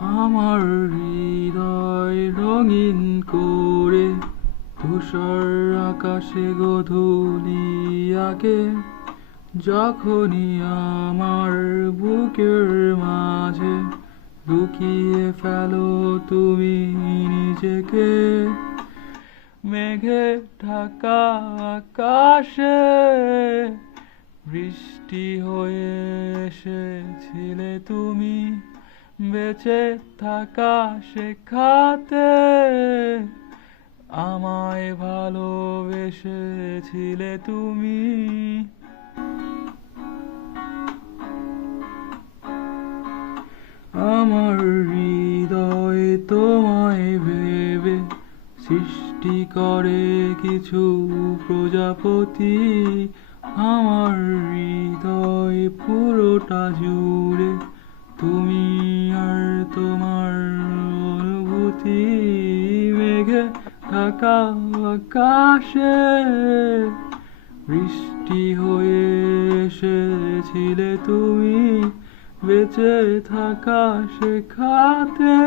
আমার হৃদয় রঙিন করে ধূসর আকাশে গোধূলি আঁকে। যখনই আমার বুকের মাঝে লুকিয়ে ফেলো তুমি নিজেকে, মেঘে ঢাকা আকাশে বৃষ্টি হয়ে এসেছিলে তুমি, বেঁচে থাকা শেখাতে আমায় ভালোবেসেছিলে তুমি। আমার হৃদয় তোমায় ভেবে সৃষ্টি করে কিছু প্রজাপতি। আমার হৃদয় পুরোটা জুড়ে তুমি আর তোমার অনুভূতি, মেঘে ঢাকা আকাশে বৃষ্টি হয়ে এসেছিলে তুমি, বেঁচে থাকা শেখাতে